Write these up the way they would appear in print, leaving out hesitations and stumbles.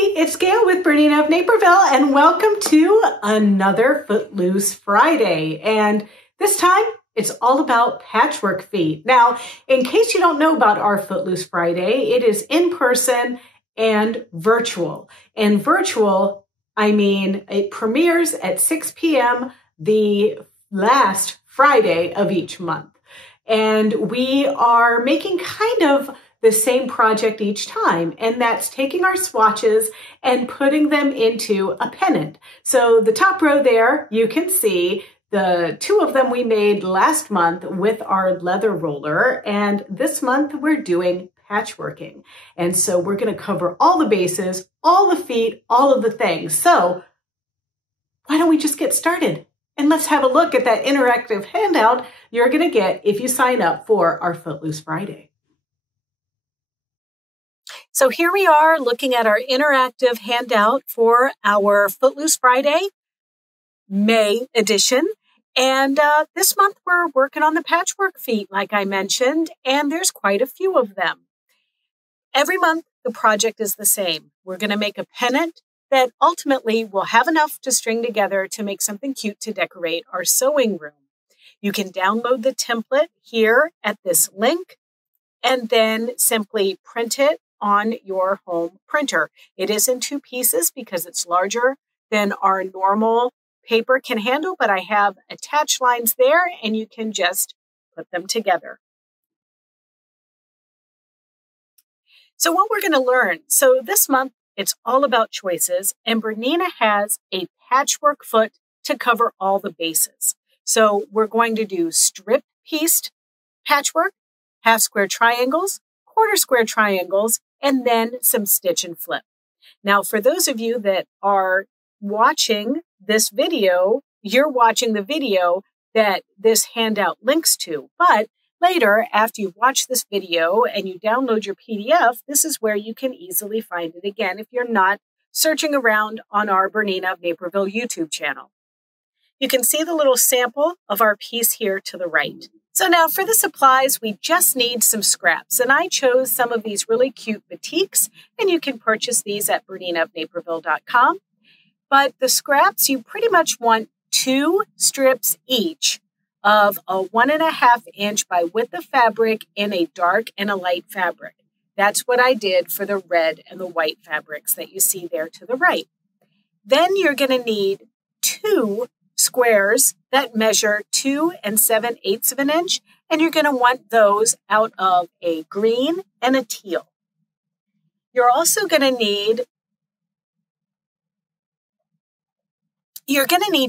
Hey, it's Gayle with BERNINA of Naperville, and welcome to another Footloose Friday. And this time, it's all about patchwork feet. Now, in case you don't know about our Footloose Friday, it is in person and virtual. And virtual, I mean, it premieres at 6 p.m. the last Friday of each month. And we are making kind of the same project each time, and that's taking our swatches and putting them into a pennant. So the top row there, you can see the two of them we made last month with our leather roller, and this month we're doing patchworking. And so we're going to cover all the bases, all the feet, all of the things. So why don't we just get started? And let's have a look at that interactive handout you're going to get if you sign up for our Footloose Friday. So here we are looking at our interactive handout for our Footloose Friday May edition. And this month we're working on the patchwork feet, like I mentioned, and there's quite a few of them. Every month the project is the same. We're going to make a pennant that ultimately will have enough to string together to make something cute to decorate our sewing room. You can download the template here at this link and then simply print it on your home printer. It is in two pieces because it's larger than our normal paper can handle, but I have attached lines there and you can just put them together. So what we're going to learn, so this month it's all about choices, and BERNINA has a patchwork foot to cover all the bases. So we're going to do strip pieced patchwork, half square triangles, quarter square triangles, and then some stitch and flip. Now, for those of you that are watching this video, you're watching the video that this handout links to. But later, after you've watched this video and you download your PDF, this is where you can easily find it again if you're not searching around on our BERNINA of Naperville YouTube channel. You can see the little sample of our piece here to the right. So now for the supplies, we just need some scraps, and I chose some of these really cute batiks, and you can purchase these at BERNINAofNaperville.com. But the scraps, you pretty much want 2 strips each of a 1.5 inch by width of fabric in a dark and a light fabric. That's what I did for the red and the white fabrics that you see there to the right. Then you're going to need 2 squares that measure 2 7/8 of an inch, and you're going to want those out of a green and a teal. You're also going to need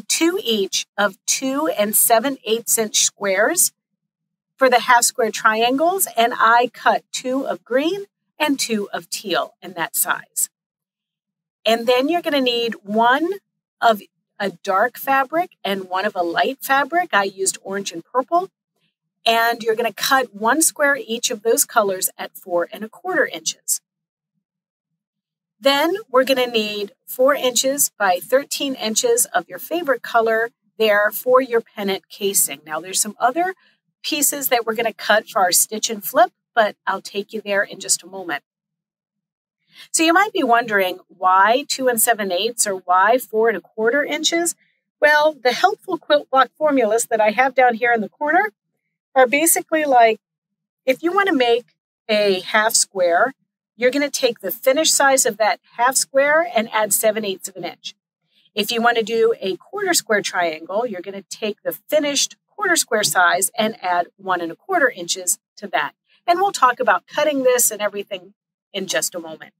2 each of 2 7/8 inch squares for the half square triangles, and I cut 2 of green and 2 of teal in that size. And then you're going to need 1 of a dark fabric and 1 of a light fabric. I used orange and purple. And you're going to cut 1 square each of those colors at 4 1/4 inches. Then we're going to need 4 inches by 13 inches of your favorite color there for your pennant casing. Now there's some other pieces that we're going to cut for our stitch and flip, but I'll take you there in just a moment. So you might be wondering why 2 7/8 or why 4 1/4 inches? Well, the helpful quilt block formulas that I have down here in the corner are basically like, if you want to make a half square, you're going to take the finished size of that half square and add 7/8 of an inch. If you want to do a quarter square triangle, you're going to take the finished quarter square size and add 1 1/4 inches to that. And we'll talk about cutting this and everything in just a moment.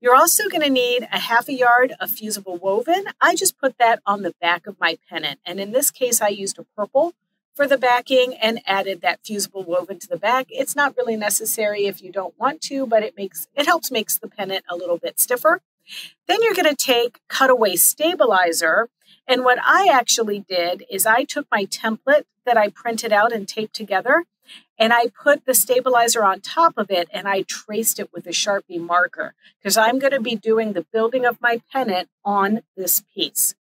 You're also going to need a 1/2 yard of fusible woven. I just put that on the back of my pennant. And in this case, I used a purple for the backing and added that fusible woven to the back. It's not really necessary if you don't want to, but it helps makes the pennant a little bit stiffer. Then you're going to take cutaway stabilizer. And what I actually did is I took my template that I printed out and taped together, and I put the stabilizer on top of it, and I traced it with a Sharpie marker because I'm going to be doing the building of my pennant on this piece.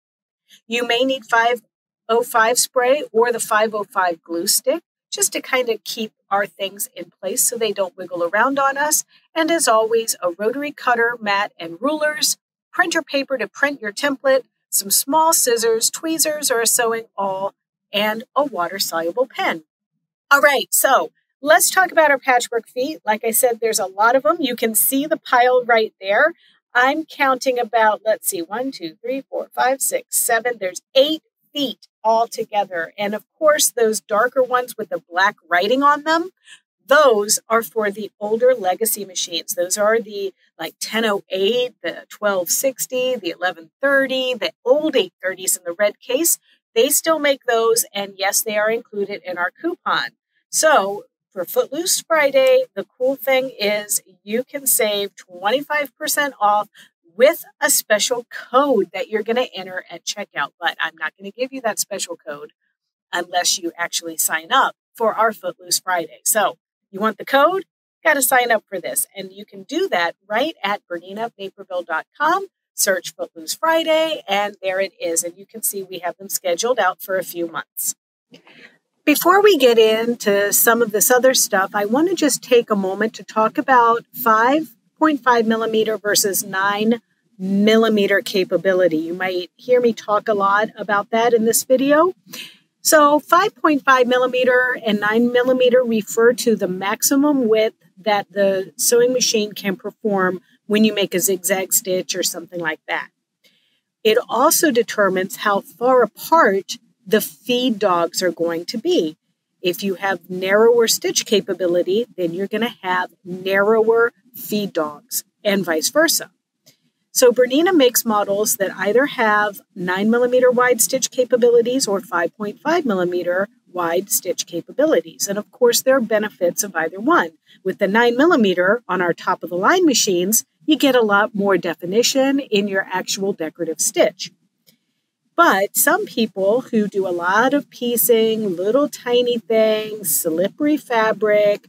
You may need 505 spray or the 505 glue stick just to kind of keep our things in place so they don't wiggle around on us. And as always, a rotary cutter, mat, and rulers, printer paper to print your template, some small scissors, tweezers, or a sewing awl, and a water-soluble pen. All right, so let's talk about our patchwork feet. Like I said, there's a lot of them. You can see the pile right there. I'm counting about, let's see, 1, 2, 3, 4, 5, 6, 7. There's 8 feet all together. And of course, those darker ones with the black writing on them, those are for the older legacy machines. Those are the like 1008, the 1260, the 1130, the old 830s in the red case. They still make those, and yes, they are included in our coupon. So for Footloose Friday, the cool thing is you can save 25% off with a special code that you're going to enter at checkout. But I'm not going to give you that special code unless you actually sign up for our Footloose Friday. So you want the code? Got to sign up for this. And you can do that right at BERNINAofNaperville.com. Search Footloose Friday, and there it is. And you can see we have them scheduled out for a few months. Before we get into some of this other stuff, I want to just take a moment to talk about 5.5 millimeter versus 9 millimeter capability. You might hear me talk a lot about that in this video. So 5.5 millimeter and 9 millimeter refer to the maximum width that the sewing machine can perform when you make a zigzag stitch or something like that. It also determines how far apart the feed dogs are going to be. If you have narrower stitch capability, then you're going to have narrower feed dogs and vice versa. So Bernina makes models that either have 9 millimeter wide stitch capabilities or 5.5 millimeter wide stitch capabilities. And of course, there are benefits of either one. With the 9 millimeter on our top of the line machines, you get a lot more definition in your actual decorative stitch. But some people who do a lot of piecing, little tiny things, slippery fabric,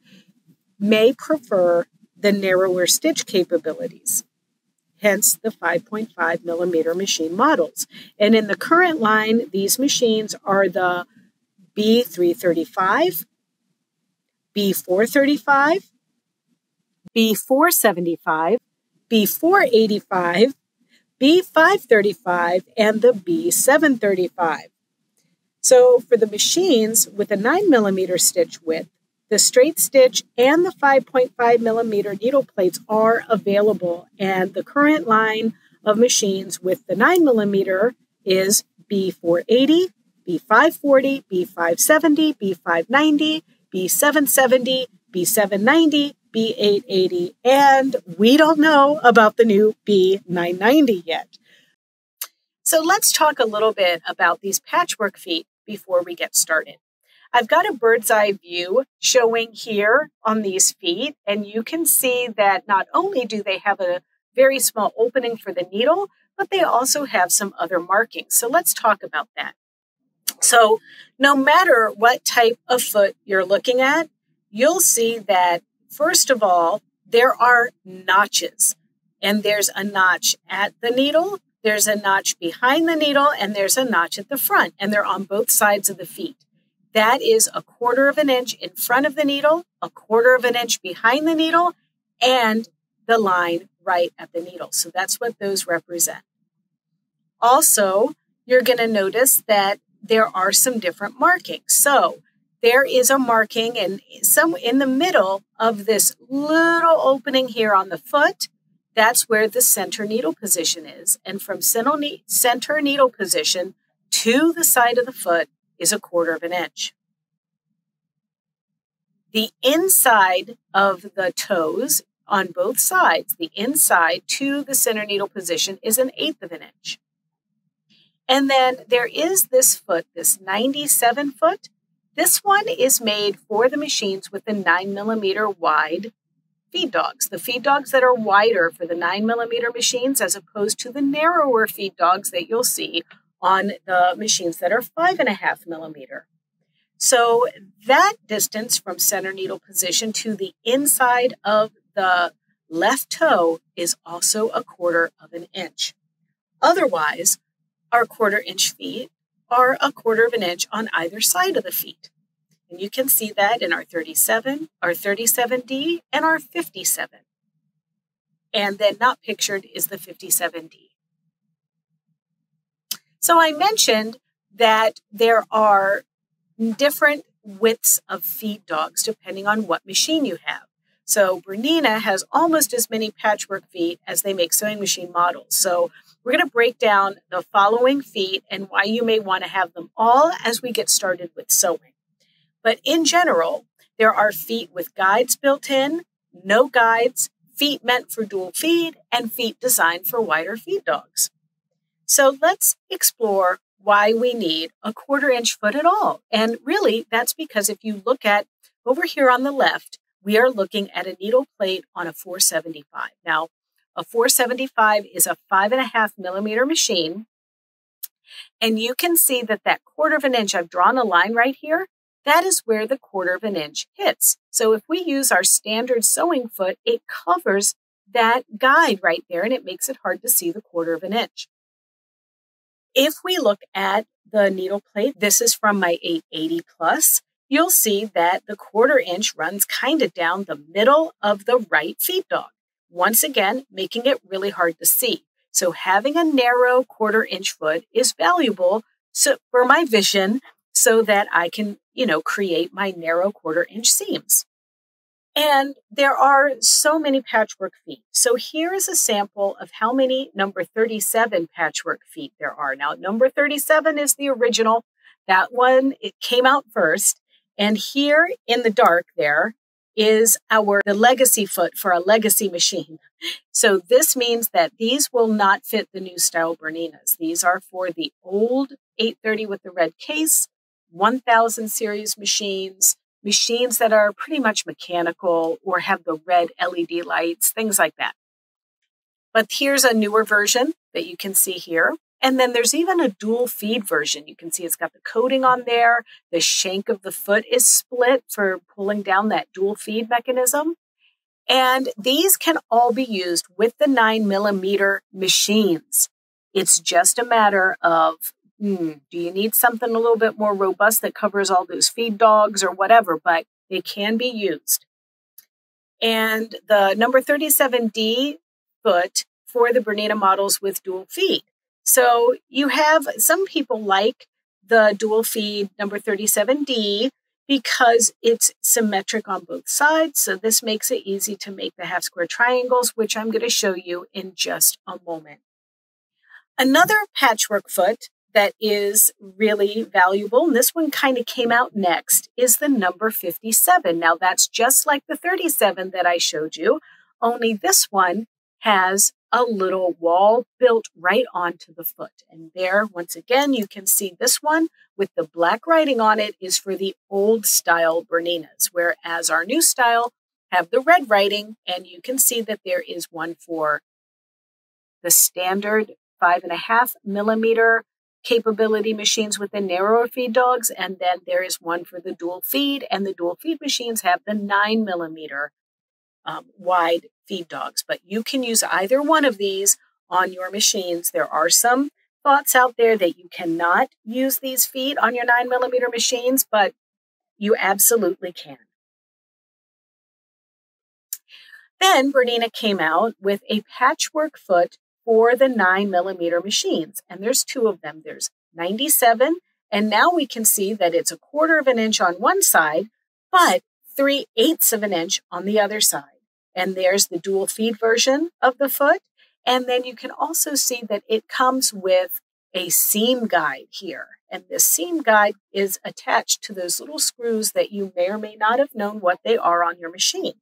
may prefer the narrower stitch capabilities, hence the 5.5 millimeter machine models. And in the current line, these machines are the B335, B435, B475, B485, B535, and the B735. So for the machines with a 9 millimeter stitch width, the straight stitch and the 5.5 millimeter needle plates are available. And the current line of machines with the 9 millimeter is B480, B540, B570, B590, B770, B790, B880, and we don't know about the new B990 yet. So let's talk a little bit about these patchwork feet before we get started. I've got a bird's eye view showing here on these feet, and you can see that not only do they have a very small opening for the needle, but they also have some other markings. So let's talk about that. So no matter what type of foot you're looking at, you'll see that first of all, there are notches, and there's a notch at the needle, there's a notch behind the needle, and there's a notch at the front, and they're on both sides of the feet. That is 1/4 of an inch in front of the needle, 1/4 of an inch behind the needle, and the line right at the needle. So that's what those represent. Also, you're going to notice that there are some different markings. So there is a marking in the middle of this little opening here on the foot. That's where the center needle position is. And from center needle position to the side of the foot is 1/4 of an inch. The inside of the toes on both sides, the inside to the center needle position is 1/8 of an inch. And then there is this foot, this 97 foot. This one is made for the machines with the 9 millimeter wide feed dogs. The feed dogs that are wider for the 9 millimeter machines as opposed to the narrower feed dogs that you'll see on the machines that are 5.5 millimeter. So that distance from center needle position to the inside of the left toe is also 1/4 of an inch. Otherwise, our 1/4 inch feet are 1/4 of an inch on either side of the feet. And you can see that in our 37, our 37D, and our 57. And then not pictured is the 57D. So I mentioned that there are different widths of feed dogs depending on what machine you have. So Bernina has almost as many patchwork feet as they make sewing machine models. So we're going to break down the following feet and why you may want to have them all as we get started with sewing. But in general, there are feet with guides built in, no guides, feet meant for dual feed, and feet designed for wider feed dogs. So let's explore why we need a 1/4 inch foot at all. And really, that's because if you look at over here on the left, we are looking at a needle plate on a 475. Now, a 475 is a 5.5 millimeter machine. And you can see that that 1/4 inch, I've drawn a line right here, that is where the 1/4 inch hits. So if we use our standard sewing foot, it covers that guide right there, and it makes it hard to see the 1/4 inch. If we look at the needle plate, this is from my 880 plus, you'll see that the 1/4 inch runs kind of down the middle of the right feed dog. Once again, making it really hard to see. So having a narrow 1/4 inch foot is valuable for my vision so that I can, create my narrow 1/4 inch seams. And there are so many patchwork feet. So here is a sample of how many number 37 patchwork feet there are. Now, number 37 is the original. That one, it came out first. And here in the dark there is the legacy foot for a legacy machine. So this means that these will not fit the new style Berninas. These are for the old 830 with the red case, 1000 series machines that are pretty much mechanical or have the red LED lights, things like that. But here's a newer version that you can see here. And then there's even a dual feed version. You can see it's got the coating on there. The shank of the foot is split for pulling down that dual feed mechanism. And these can all be used with the 9 millimeter machines. It's just a matter of, do you need something a little bit more robust that covers all those feed dogs or whatever, but they can be used. And the number 37D foot for the Bernina models with dual feed. So you have some people like the dual feed number 37D because it's symmetric on both sides. So this makes it easy to make the half square triangles, which I'm going to show you in just a moment. Another patchwork foot that is really valuable, and this one kind of came out next, is the number 57. Now that's just like the 37 that I showed you, only this one has a little wall built right onto the foot. And there, once again, you can see this one with the black writing on it is for the old style Berninas, whereas our new style have the red writing, and you can see that there is one for the standard 5.5 millimeter capability machines with the narrower feed dogs, and then there is one for the dual feed, and the dual feed machines have the 9 millimeter wide feed dogs. But you can use either one of these on your machines. There are some thoughts out there that you cannot use these feet on your 9 millimeter machines, but you absolutely can. Then Bernina came out with a patchwork foot for the 9 millimeter machines. And there's two of them. There's 97. And now we can see that it's a 1/4 inch on one side, but 3/8 inch on the other side. And there's the dual feed version of the foot. And then you can also see that it comes with a seam guide here. And this seam guide is attached to those little screws that you may or may not have known what they are on your machine.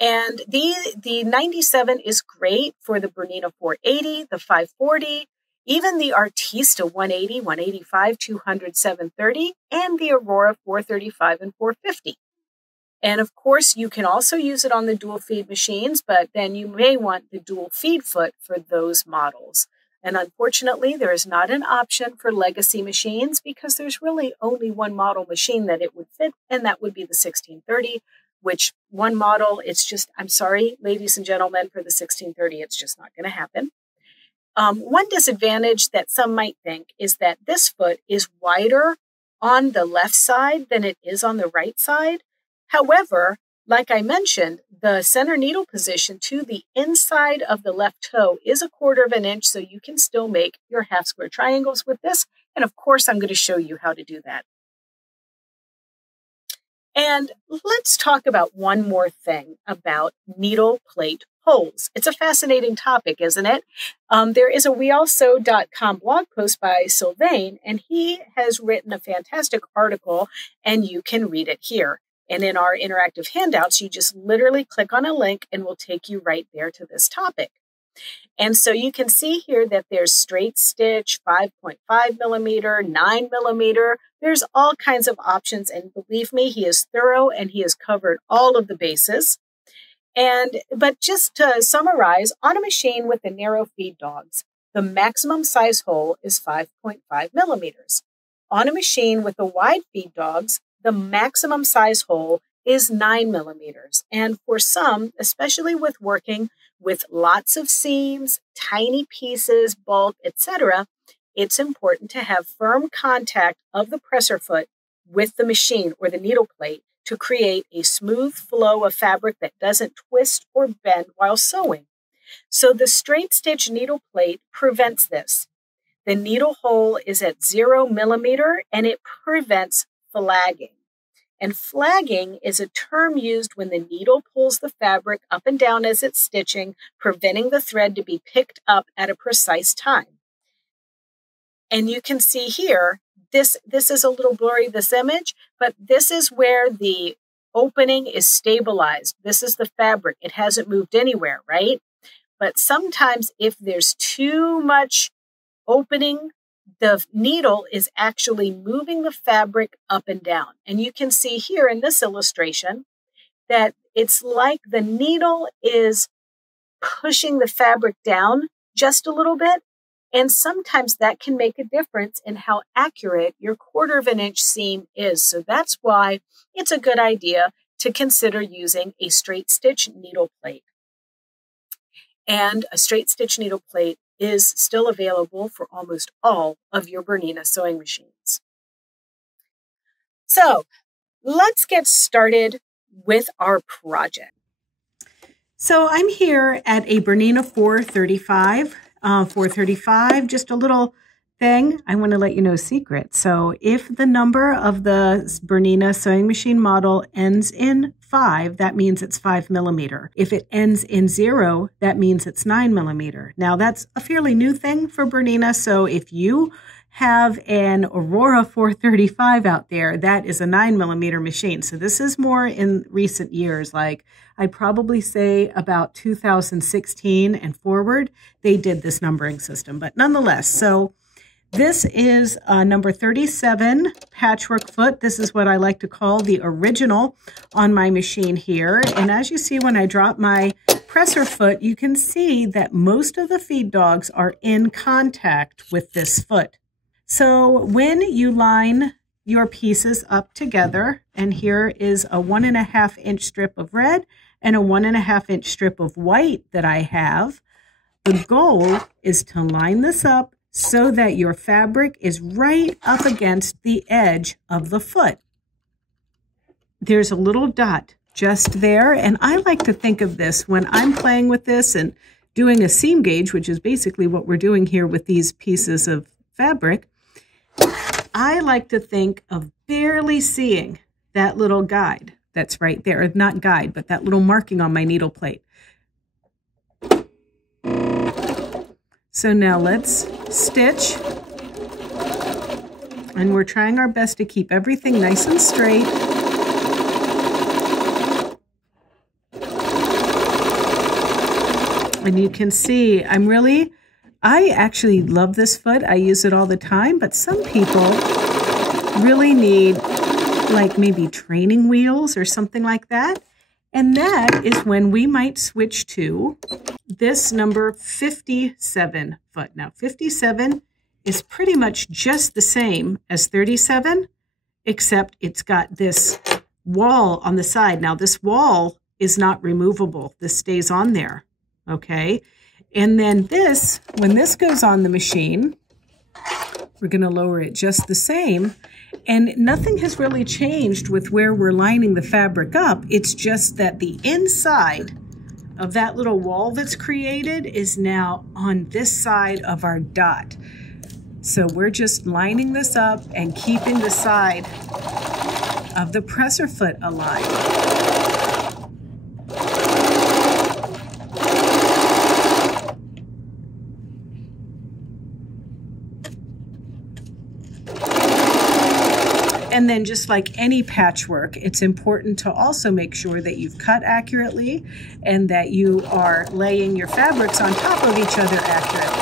And the 97 is great for the Bernina 480, the 540, even the Artista 180, 185, 200, 730, and the Aurora 435 and 450. And of course, you can also use it on the dual feed machines, but then you may want the dual feed foot for those models. And unfortunately, there is not an option for legacy machines because there's really only one model machine that it would fit, and that would be the 1630, which one model, it's just, I'm sorry, ladies and gentlemen, for the 1630, it's just not going to happen. One disadvantage that some might think is that this foot is wider on the left side than it is on the right side. However, Like I mentioned, the center needle position to the inside of the left toe is 1/4 of an inch, so you can still make your half square triangles with this. And of course, I'm going to show you how to do that. And let's talk about one more thing about needle plate holes. It's a fascinating topic, isn't it? There is a weallsew.com blog post by Sylvain, and he has written a fantastic article, and you can read it here. And in our interactive handouts, you just literally click on a link and we'll take you right there to this topic. And so you can see here that there's straight stitch, 5.5 millimeter, 9 millimeter. There's all kinds of options. And believe me, he is thorough and he has covered all of the bases. But just to summarize, on a machine with the narrow feed dogs, the maximum size hole is 5.5 millimeters. On a machine with the wide feed dogs, the maximum size hole is 9 millimeters. And for some, especially with working with lots of seams, tiny pieces, bulk, etc., it's important to have firm contact of the presser foot with the machine or the needle plate to create a smooth flow of fabric that doesn't twist or bend while sewing. So the straight stitch needle plate prevents this. The needle hole is at 0 millimeter and it prevents flagging. And flagging is a term used when the needle pulls the fabric up and down as it's stitching, preventing the thread to be picked up at a precise time. And you can see here, this is a little blurry, this image, but this is where the opening is stabilized. This is the fabric. It hasn't moved anywhere, right? But sometimes if there's too much opening, the needle is actually moving the fabric up and down. And you can see here in this illustration that it's like the needle is pushing the fabric down just a little bit. And sometimes that can make a difference in how accurate your 1/4 of an inch seam is. So that's why it's a good idea to consider using a straight stitch needle plate. And a straight stitch needle plate is still available for almost all of your Bernina sewing machines. So let's get started with our project. So I'm here at a Bernina 435. 435, just a little thing. I want to let you know a secret. So if the number of the Bernina sewing machine model ends in 5, that means it's 5 millimeter. If it ends in 0, that means it's 9 millimeter. Now that's a fairly new thing for Bernina. So if you have an Aurora 435 out there, that is a 9 millimeter machine. So this is more in recent years, like I'd probably say about 2016 and forward, they did this numbering system. But nonetheless, so this is number 37 patchwork foot. This is what I like to call the original on my machine here. And as you see, when I drop my presser foot, you can see that most of the feed dogs are in contact with this foot. So when you line your pieces up together, and here is a 1.5 inch strip of red and a 1.5 inch strip of white that I have, the goal is to line this up so that your fabric is right up against the edge of the foot. There's a little dot just there, and I like to think of this when I'm playing with this and doing a seam gauge, which is basically what we're doing here with these pieces of fabric. I like to think of barely seeing that little guide that's right there, not guide, but that little marking on my needle plate. So now let's stitch, and we're trying our best to keep everything nice and straight. And you can see I actually love this foot. I use it all the time, but some people really need like maybe training wheels or something like that. And that is when we might switch to this number 57 foot. Now 57 is pretty much just the same as 37, except it's got this wall on the side. Now this wall is not removable. This stays on there, okay? And then this, when this goes on the machine, We're going to lower it just the same. And nothing has really changed with where we're lining the fabric up. It's just that the inside of that little wall that's created is now on this side of our dot. So we're just lining this up and keeping the side of the presser foot aligned. And then just like any patchwork, it's important to also make sure that you've cut accurately and that you are laying your fabrics on top of each other accurately.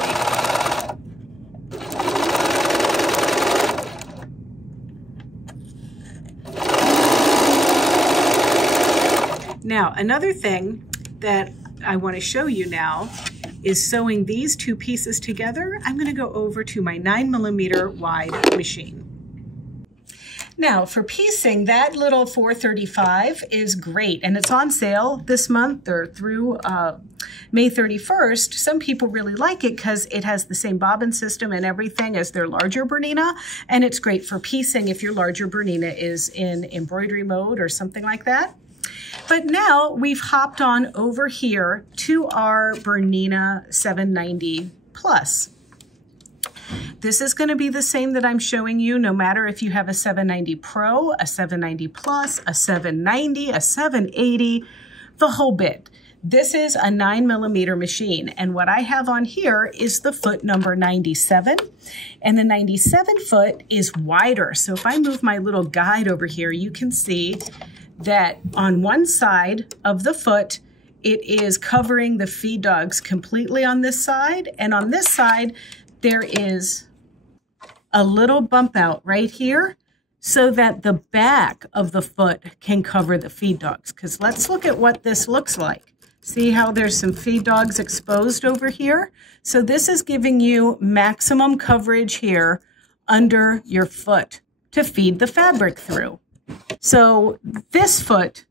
Now, another thing that I want to show you now is sewing these two pieces together. I'm going to go over to my 9mm wide machine. Now for piecing, that little 435 is great, and it's on sale this month or through May 31st. Some people really like it because it has the same bobbin system and everything as their larger Bernina, and it's great for piecing if your larger Bernina is in embroidery mode or something like that. But now we've hopped on over here to our Bernina 790 Plus. This is going to be the same that I'm showing you no matter if you have a 790 Pro, a 790 Plus, a 790, a 780, the whole bit. This is a 9mm machine, and what I have on here is the foot number 97, and the 97 foot is wider. So if I move my little guide over here, you can see that on one side of the foot, it is covering the feed dogs completely on this side, and on this side, there is a little bump out right here so that the back of the foot can cover the feed dogs. Because let's look at what this looks like. See how there's some feed dogs exposed over here? So this is giving you maximum coverage here under your foot to feed the fabric through. So this foot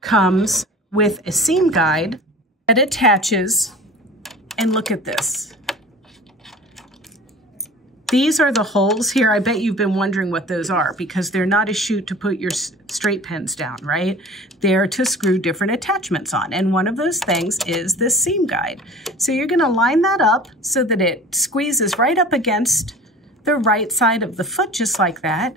comes with a seam guide that attaches, and look at this. These are the holes here. I bet you've been wondering what those are because they're not a chute to put your straight pins down, right? They're to screw different attachments on. And one of those things is this seam guide. So you're going to line that up so that it squeezes right up against the right side of the foot, just like that.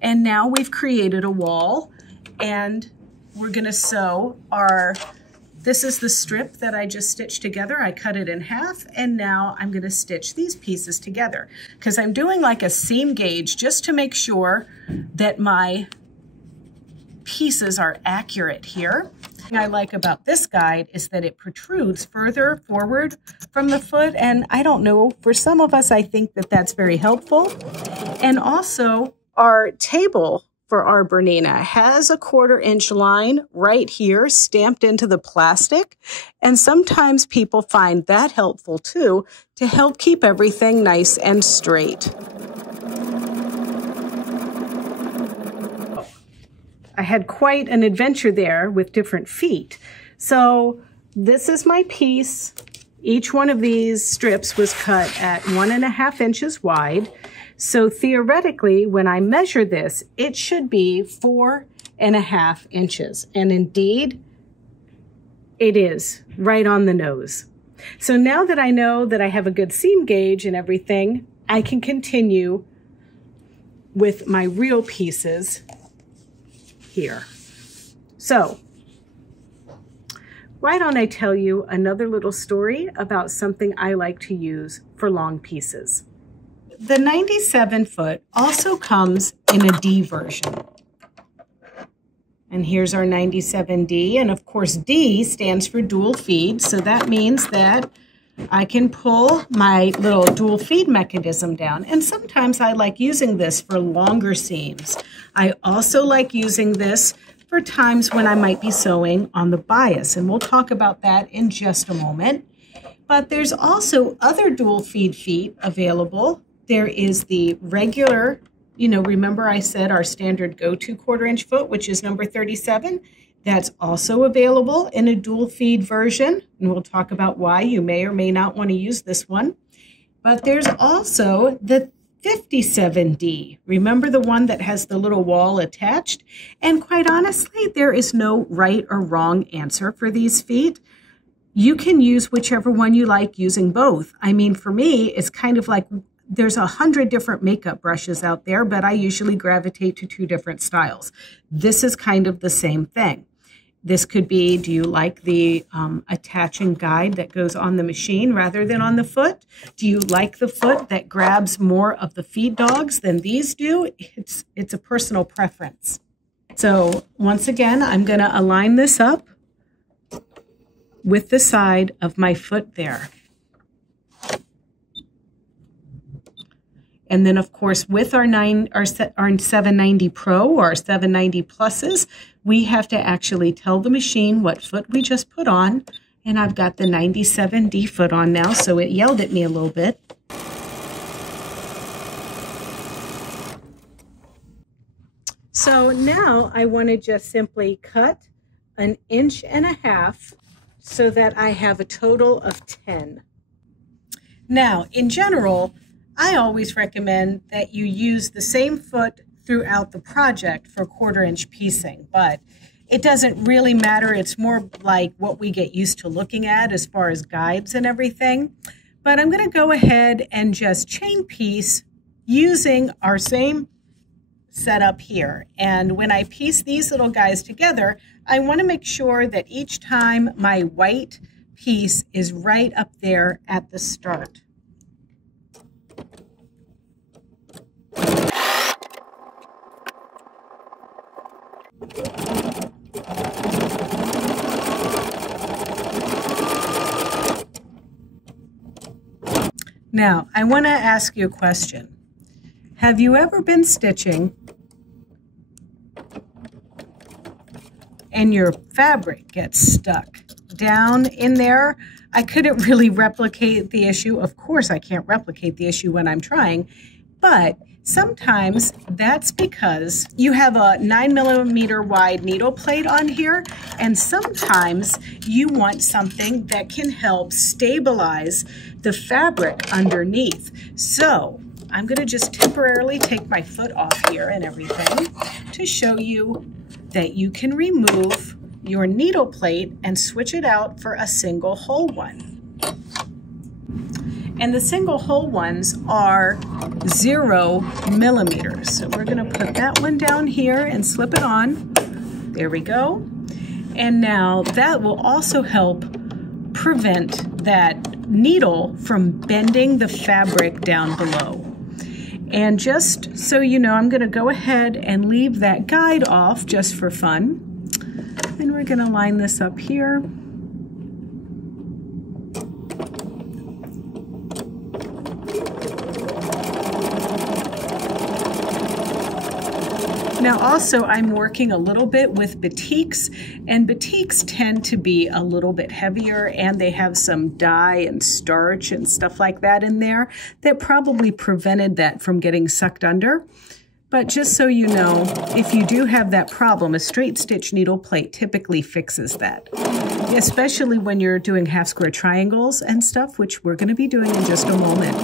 And now we've created a wall, and we're going to sew our... This is the strip that I just stitched together. I cut it in half, and now I'm going to stitch these pieces together because I'm doing like a seam gauge just to make sure that my pieces are accurate here. The thing I like about this guide is that it protrudes further forward from the foot, and I don't know, for some of us, I think that that's very helpful. And also, our table for our Bernina has a 1/4 inch line right here stamped into the plastic. And sometimes people find that helpful too, to help keep everything nice and straight. I had quite an adventure there with different feet. So this is my piece. Each one of these strips was cut at 1.5 inches wide. So theoretically, when I measure this, it should be 4.5 inches. And indeed, it is right on the nose. So now that I know that I have a good seam gauge and everything, I can continue with my real pieces here. So why don't I tell you another little story about something I like to use for long pieces. The 97 foot also comes in a D version. And here's our 97D, and of course D stands for dual feed, so that means that I can pull my little dual feed mechanism down, and sometimes I like using this for longer seams. I also like using this for times when I might be sewing on the bias, and we'll talk about that in just a moment. But there's also other dual feed feet available. There is the regular, remember I said our standard go-to 1/4 inch foot, which is number 37. That's also available in a dual feed version, and we'll talk about why you may or may not want to use this one. But there's also the 57D. Remember the one that has the little wall attached? And quite honestly, there is no right or wrong answer for these feet. You can use whichever one you like using both. I mean, for me, it's kind of like there's 100 different makeup brushes out there, but I usually gravitate to 2 different styles. This is kind of the same thing. This could be, do you like the attaching guide that goes on the machine rather than on the foot? Do you like the foot that grabs more of the feed dogs than these do? It's a personal preference. So once again, I'm going to align this up with the side of my foot there. And then, of course, with our 790 Pro or our 790 Pluses, we have to actually tell the machine what foot we just put on. And I've got the 97D foot on now, so it yelled at me a little bit. So now I want to just simply cut 1.5 inches so that I have a total of 10. Now, in general, I always recommend that you use the same foot throughout the project for 1/4 inch piecing, but it doesn't really matter. It's more like what we get used to looking at as far as guides and everything. But I'm going to go ahead and just chain piece using our same setup here. And when I piece these little guys together, I want to make sure that each time my white piece is right up there at the start. Now, I want to ask you a question. Have you ever been stitching and your fabric gets stuck down in there? I couldn't really replicate the issue. Of course, I can't replicate the issue when I'm trying, but sometimes that's because you have a 9mm wide needle plate on here, and sometimes you want something that can help stabilize the fabric underneath. So I'm going to just temporarily take my foot off here and everything to show you that you can remove your needle plate and switch it out for a single hole one. And the single hole ones are 0mm. So we're going to put that one down here and slip it on. There we go. And now that will also help prevent that needle from bending the fabric down below. And just so you know, I'm going to go ahead and leave that guide off just for fun. And we're going to line this up here. Now also I'm working a little bit with batiks, and batiks tend to be a little bit heavier, and they have some dye and starch and stuff like that in there that probably prevented that from getting sucked under. But just so you know, if you do have that problem, a straight stitch needle plate typically fixes that, especially when you're doing half square triangles and stuff, which we're going to be doing in just a moment.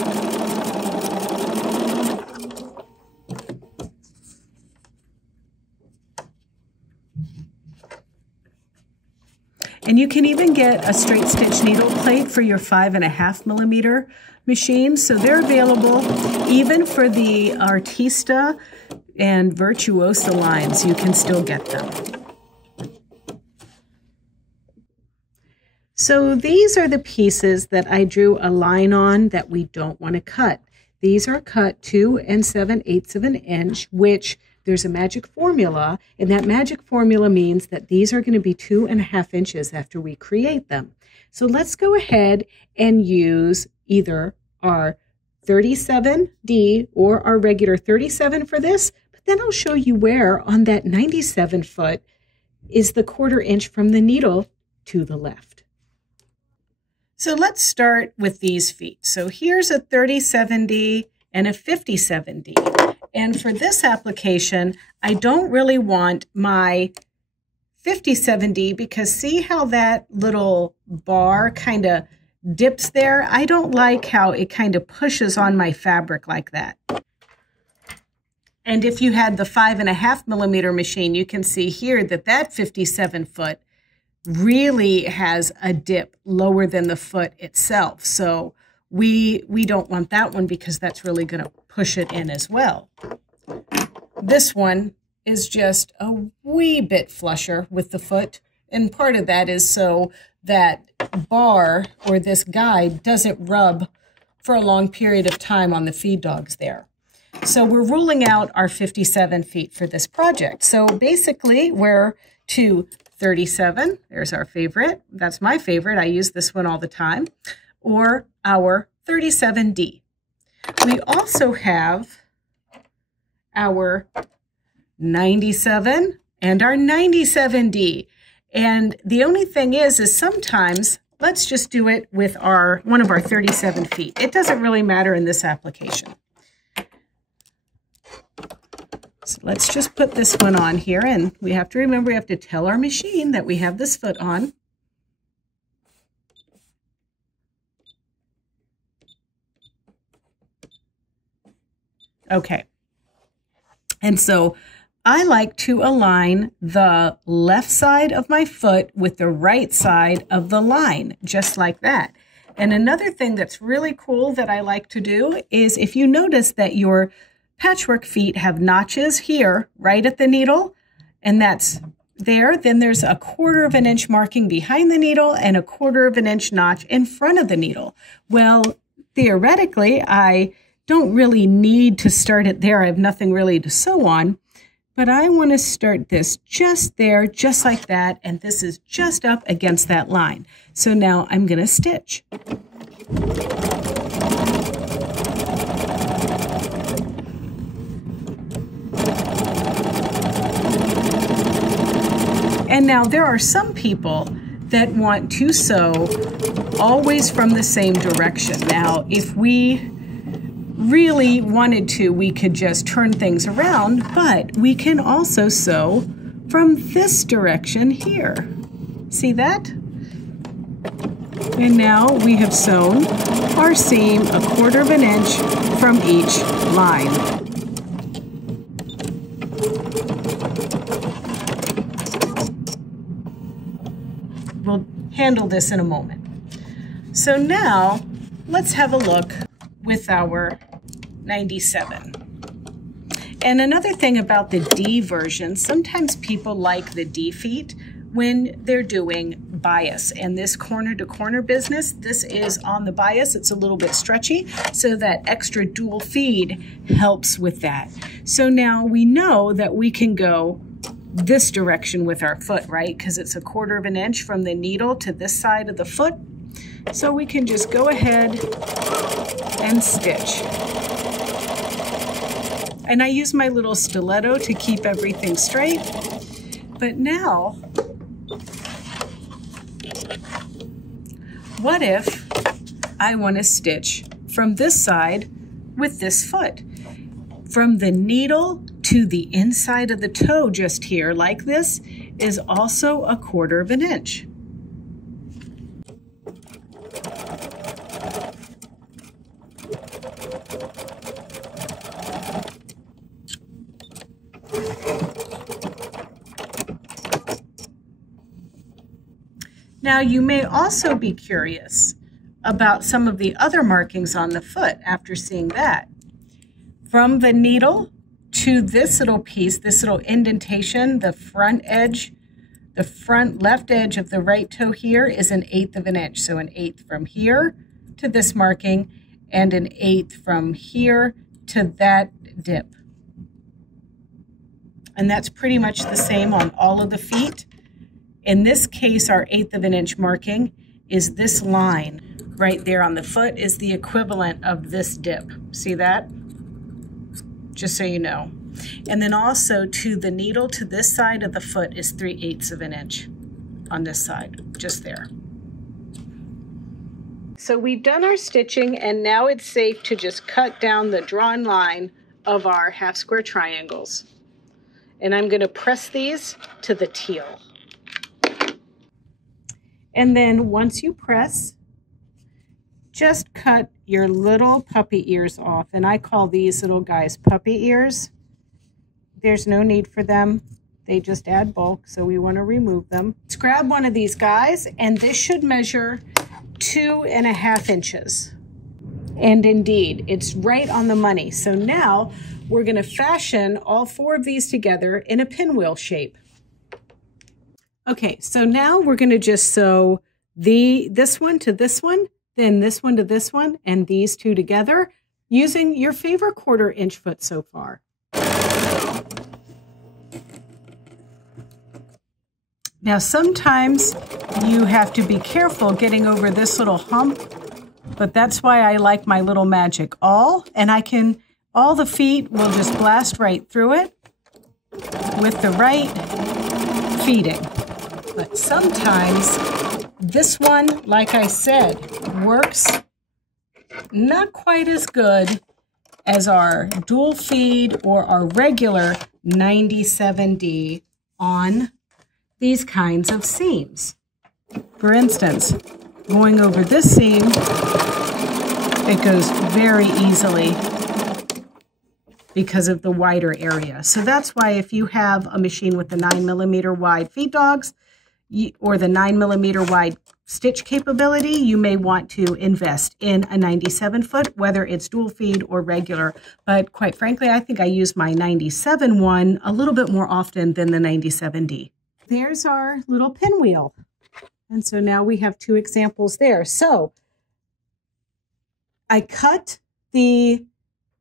And you can even get a straight stitch needle plate for your 5.5mm machines. So they're available even for the Artista and Virtuosa lines. You can still get them. So these are the pieces that I drew a line on that we don't want to cut. These are cut 2 7/8 of an inch, which there's a magic formula, and that magic formula means that these are going to be 2.5 inches after we create them. So let's go ahead and use either our 37D or our regular 37 for this, but then I'll show you where on that 97 foot is the 1/4 inch from the needle to the left. So let's start with these feet. So here's a 37D and a 57D. And for this application, I don't really want my 57D because see how that little bar kind of dips there? I don't like how it kind of pushes on my fabric like that. And if you had the 5.5mm machine, you can see here that that 57 foot really has a dip lower than the foot itself. So we don't want that one because that's really going to push it in as well. This one is just a wee bit flusher with the foot. And part of that is so that bar or this guide doesn't rub for a long period of time on the feed dogs there. So we're ruling out our 57 feet for this project. So basically we're to 37. There's our favorite. That's my favorite. I use this one all the time. Or our 37D. We also have our 97 and our 97D. And the only thing is sometimes let's just do it with one of our 37 feet. It doesn't really matter in this application. So let's just put this one on here, and we have to remember we have to tell our machine that we have this foot on. Okay. And so I like to align the left side of my foot with the right side of the line, just like that. And another thing that's really cool that I like to do is if you notice that your patchwork feet have notches here, right at the needle, and that's there, then there's a 1/4 of an inch marking behind the needle and a 1/4 of an inch notch in front of the needle. Well, theoretically, I don't really need to start it there. I have nothing really to sew on, but I want to start this just there, just like that, and this is just up against that line. So now I'm going to stitch. And now there are some people that want to sew always from the same direction. Now, if we really wanted to, we could just turn things around, but we can also sew from this direction here. See that? And now we have sewn our seam a 1/4 of an inch from each line. We'll handle this in a moment. So now let's have a look with our 97. And another thing about the D version, sometimes people like the D feet when they're doing bias. And this corner to corner business, this is on the bias. It's a little bit stretchy, so that extra dual feed helps with that. So now we know that we can go this direction with our foot, right? Because it's a 1/4 of an inch from the needle to this side of the foot. So we can just go ahead and stitch. And I use my little stiletto to keep everything straight. But now, what if I want to stitch from this side with this foot? From the needle to the inside of the toe just here, like this, is also a 1/4 of an inch. Now, you may also be curious about some of the other markings on the foot after seeing that. From the needle to this little piece, this little indentation, the front edge, the front left edge of the right toe here is an 1/8 of an inch. So an 1/8 from here to this marking and an 1/8 from here to that dip. And that's pretty much the same on all of the feet. In this case, our 1/8 of an inch marking is this line right there on the foot is the equivalent of this dip. See that? Just so you know. And then also to the needle to this side of the foot is 3/8 of an inch on this side, just there. So we've done our stitching, and now it's safe to just cut down the drawn line of our half square triangles. And I'm going to press these to the teal. And then once you press, just cut your little puppy ears off. And I call these little guys puppy ears. There's no need for them. They just add bulk, so we want to remove them. Let's grab one of these guys, and this should measure 2.5 inches. And indeed, it's right on the money. So now we're going to fashion all 4 of these together in a pinwheel shape. Okay, so now we're going to just sew this one to this one, then this one to this one, and these 2 together using your favorite 1/4 inch foot so far. Now, sometimes you have to be careful getting over this little hump, but that's why I like my little magic awl, and all the feet will just blast right through it with the right feeding. But sometimes this one, like I said, works not quite as good as our dual feed or our regular 97D on these kinds of seams. For instance, going over this seam, it goes very easily because of the wider area. So that's why if you have a machine with the 9mm wide feed dogs or the 9mm wide stitch capability, you may want to invest in a 97 foot, whether it's dual feed or regular. But quite frankly, I think I use my 97 one a little bit more often than the 97D. There's our little pinwheel. And so now we have 2 examples there. So I cut the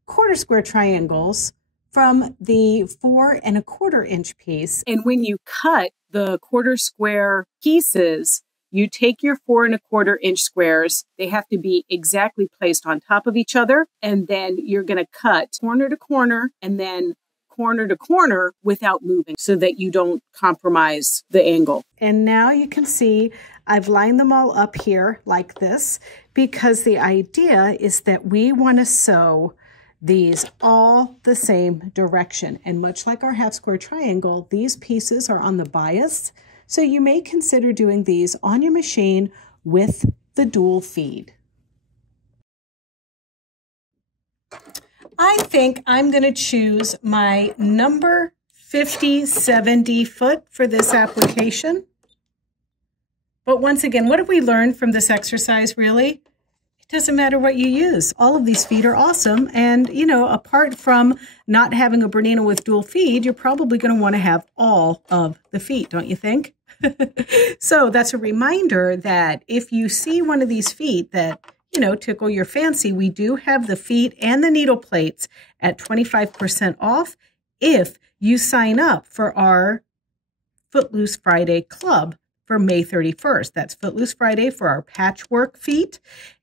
1/4 square triangles from the 4 1/4 inch piece. And when you cut the 1/4 square pieces, you take your 4 1/4 inch squares. They have to be exactly placed on top of each other. And then you're going to cut corner to corner and then corner to corner without moving so that you don't compromise the angle. And now you can see I've lined them all up here like this because the idea is that we want to sew these all the same direction. And much like our 1/2 square triangle, these pieces are on the bias. So you may consider doing these on your machine with the dual feed. I think I'm going to choose my number 50/70 foot for this application. But once again, what have we learned from this exercise, really? It doesn't matter what you use. All of these feet are awesome. And, you know, apart from not having a Bernina with dual feed, you're probably going to want to have all of the feet, don't you think? So that's a reminder that if you see one of these feet that, you know, tickle your fancy, we do have the feet and the needle plates at 25% off if you sign up for our Footloose Friday Club for May 31st. That's Footloose Friday for our patchwork feet.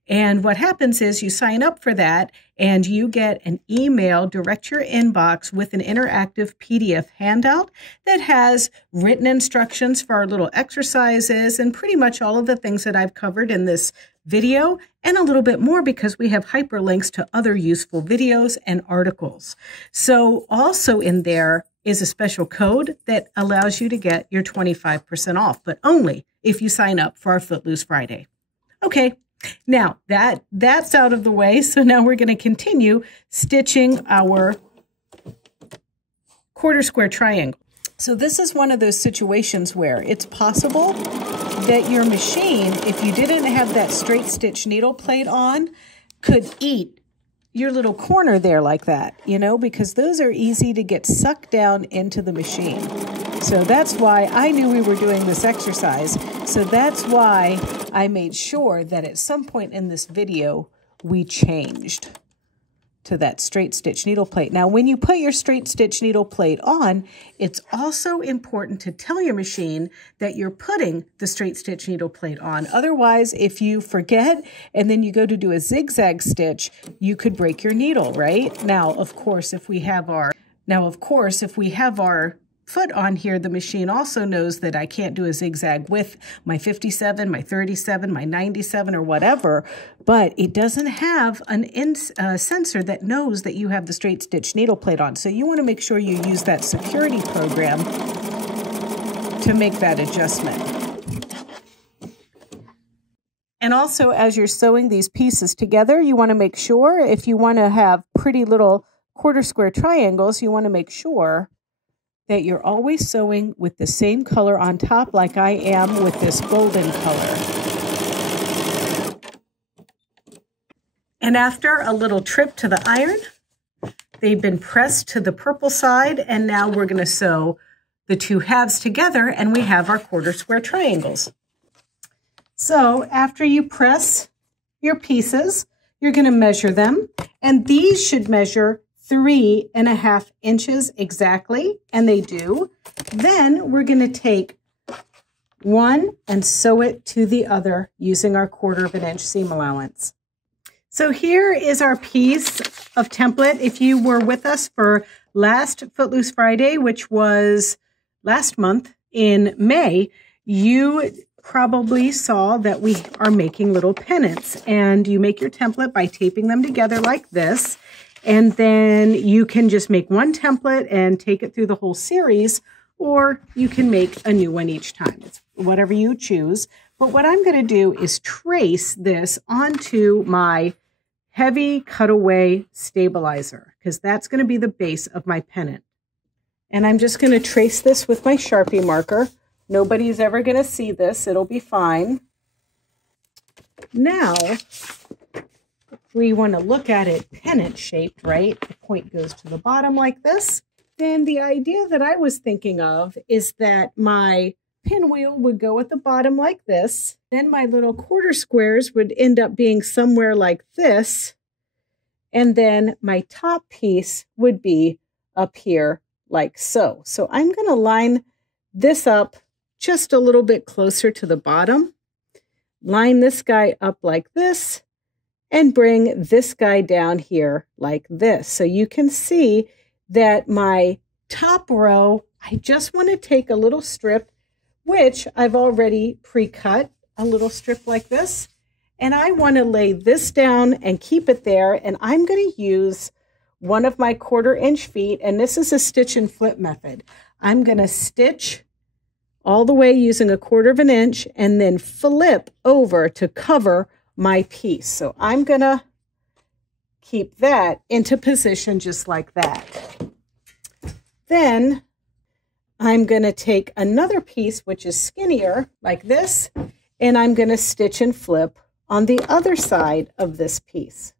And what happens is you sign up for that and you get an email direct to your inbox with an interactive PDF handout that has written instructions for our little exercises and pretty much all of the things that I've covered in this video and a little bit more because we have hyperlinks to other useful videos and articles. So also in there is a special code that allows you to get your 25% off, but only if you sign up for our Footloose Friday. Okay. Now that's out of the way. So now we're going to continue stitching our 1/4 square triangle. So this is one of those situations where it's possible that your machine, if you didn't have that straight stitch needle plate on, could eat your little corner there like that, you know, because those are easy to get sucked down into the machine. So that's why I knew we were doing this exercise. So that's why I made sure that at some point in this video, we changed to that straight stitch needle plate. Now, when you put your straight stitch needle plate on, it's also important to tell your machine that you're putting the straight stitch needle plate on. Otherwise, if you forget and then you go to do a zigzag stitch, you could break your needle, right? Now, of course, if we have our foot on here, the machine also knows that I can't do a zigzag with my 57, my 37, my 97 or whatever, but it doesn't have a sensor that knows that you have the straight stitch needle plate on. So you want to make sure you use that security program to make that adjustment. And also, as you're sewing these pieces together, you want to make sure, if you want to have pretty little 1/4 square triangles, you want to make sure that you're always sewing with the same color on top like I am with this golden color. And after a little trip to the iron, they've been pressed to the purple side, and now we're going to sew the two halves together and we have our quarter square triangles. So after you press your pieces, you're going to measure them, and these should measure 3.5 inches exactly, and they do. Then we're going to take one and sew it to the other using our 1/4 inch seam allowance. So here is our piece of template. If you were with us for last Footloose Friday, which was last month in May, you probably saw that we are making little pennants, and you make your template by taping them together like this. And then you can just make one template and take it through the whole series, or you can make a new one each time. It's whatever you choose. But what I'm going to do is trace this onto my heavy cutaway stabilizer, because that's going to be the base of my pennant. And I'm just going to trace this with my Sharpie marker. Nobody's ever going to see this. It'll be fine. Now, we want to look at it pennant shaped, right? The point goes to the bottom like this. Then the idea that I was thinking of is that my pinwheel would go at the bottom like this. Then my little quarter squares would end up being somewhere like this. And then my top piece would be up here like so. So I'm going to line this up just a little bit closer to the bottom. Line this guy up like this, and bring this guy down here like this. So you can see that my top row, I just want to take a little strip, which I've already pre-cut, a little strip like this. And I want to lay this down and keep it there. And I'm going to use one of my 1/4 inch feet, and this is a stitch and flip method. I'm going to stitch all the way using a 1/4 inch and then flip over to cover my piece. So I'm going to keep that into position just like that. Then I'm going to take another piece, which is skinnier, like this, and I'm going to stitch and flip on the other side of this piece.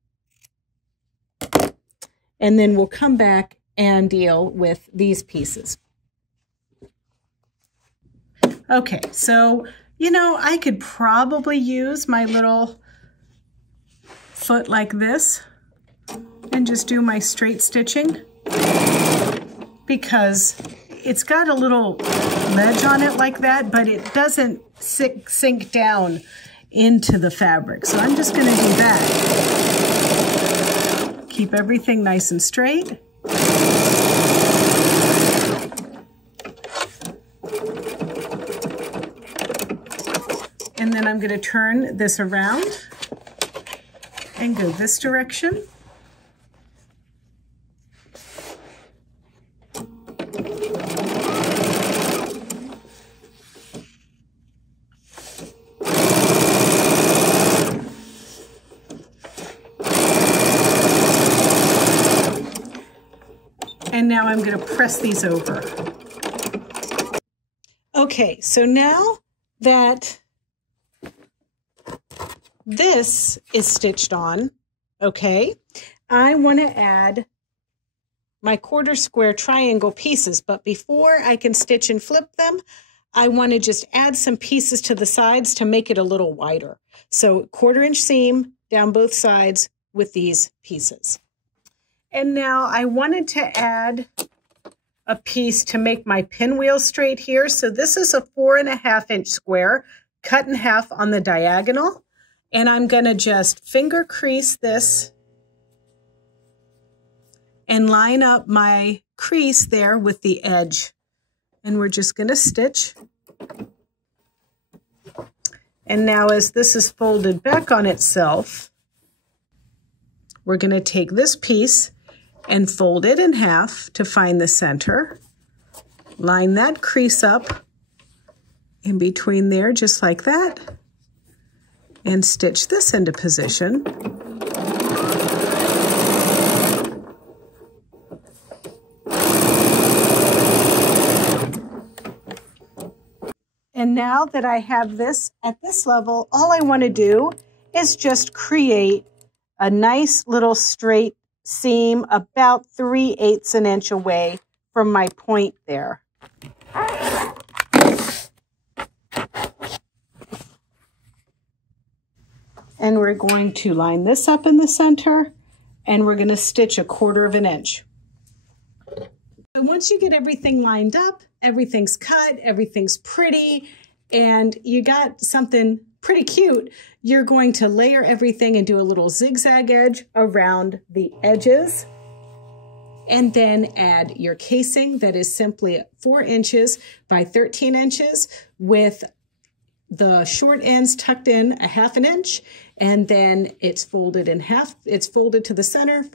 And then we'll come back and deal with these pieces. Okay, so, you know, I could probably use my little foot like this and just do my straight stitching, because it's got a little ledge on it like that, but it doesn't sink down into the fabric. So I'm just going to do that. Keep everything nice and straight. And then I'm going to turn this around and go this direction. And now I'm going to press these over. Okay, so now that this is stitched on, okay, I want to add my 1/4 square triangle pieces, but before I can stitch and flip them, I want to just add some pieces to the sides to make it a little wider. So 1/4 inch seam down both sides with these pieces. And now I wanted to add a piece to make my pinwheel straight here. So this is a 4.5 inch square cut in half on the diagonal. And I'm going to just finger crease this and line up my crease there with the edge. And we're just going to stitch. And now as this is folded back on itself, we're going to take this piece and fold it in half to find the center. Line that crease up in between there, just like that. And stitch this into position. And now that I have this at this level, all I want to do is just create a nice little straight seam about 3/8 an inch away from my point there. And we're going to line this up in the center, and we're going to stitch 1/4 inch. So once you get everything lined up, everything's cut, everything's pretty, and you got something pretty cute, you're going to layer everything and do a little zigzag edge around the edges, and then add your casing that is simply 4 inches by 13 inches with the short ends tucked in 1/2 inch, and then it's folded in half. It's folded to the center,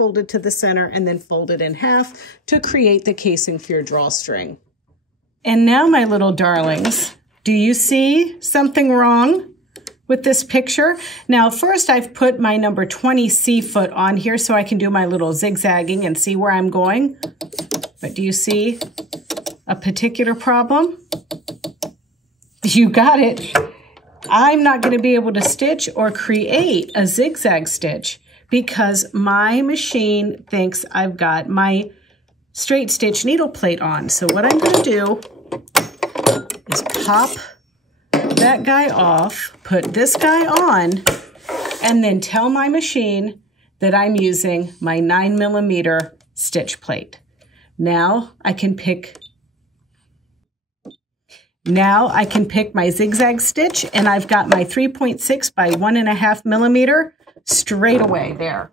and then folded in half to create the casing for your drawstring. And now, my little darlings, do you see something wrong with this picture? Now, first I've put my number 20 C foot on here so I can do my little zigzagging and see where I'm going. But do you see a particular problem? You got it. I'm not going to be able to stitch or create a zigzag stitch because my machine thinks I've got my straight stitch needle plate on. So what I'm going to do is pop that guy off, put this guy on, and then tell my machine that I'm using my 9mm stitch plate. Now I can pick my zigzag stitch, and I've got my 3.6 by 1.5mm straight away there.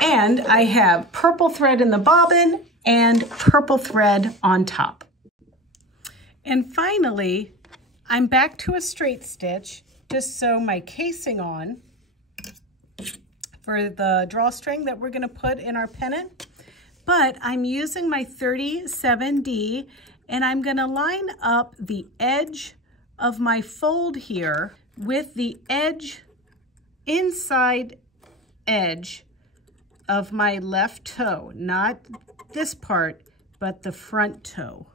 And I have purple thread in the bobbin and purple thread on top. And finally, I'm back to a straight stitch, just sew my casing on for the drawstring that we're going to put in our pennant. But I'm using my 37D, and I'm going to line up the edge of my fold here with the edge, inside edge of my left toe. Not this part, but the front toe.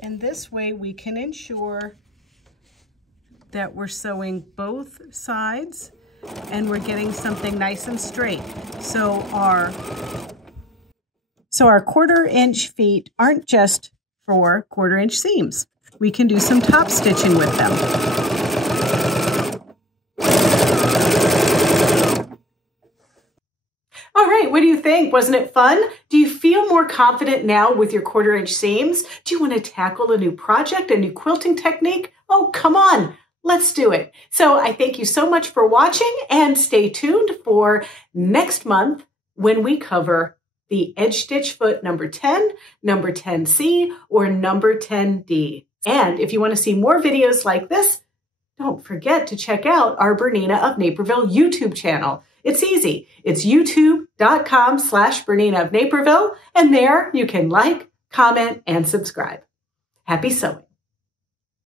And this way we can ensure that we're sewing both sides and we're getting something nice and straight. So our 1/4 inch feet aren't just for 1/4 inch seams. We can do some top stitching with them. All right, what do you think? Wasn't it fun? Do you feel more confident now with your 1/4 inch seams? Do you want to tackle a new project, a new quilting technique? Oh, come on, let's do it. So I thank you so much for watching, and stay tuned for next month when we cover the edge stitch foot number 10, number 10C, or number 10D. And if you want to see more videos like this, don't forget to check out our BERNINA of Naperville YouTube channel. It's easy. It's youtube.com/BERNINA of Naperville, and there you can like, comment, and subscribe. Happy sewing.